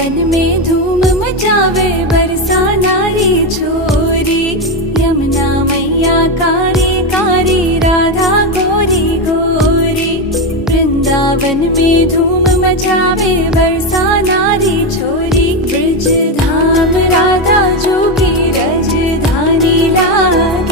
वृंदावन में धूम मचावे बरसा नारी छोरी। यमुना मैया कारी कारी राधा गोरी गोरी। वृंदावन में धूम मचावे बरसा नारी छोरी। ब्रज धाम राधा जोगी रजधानी लागे।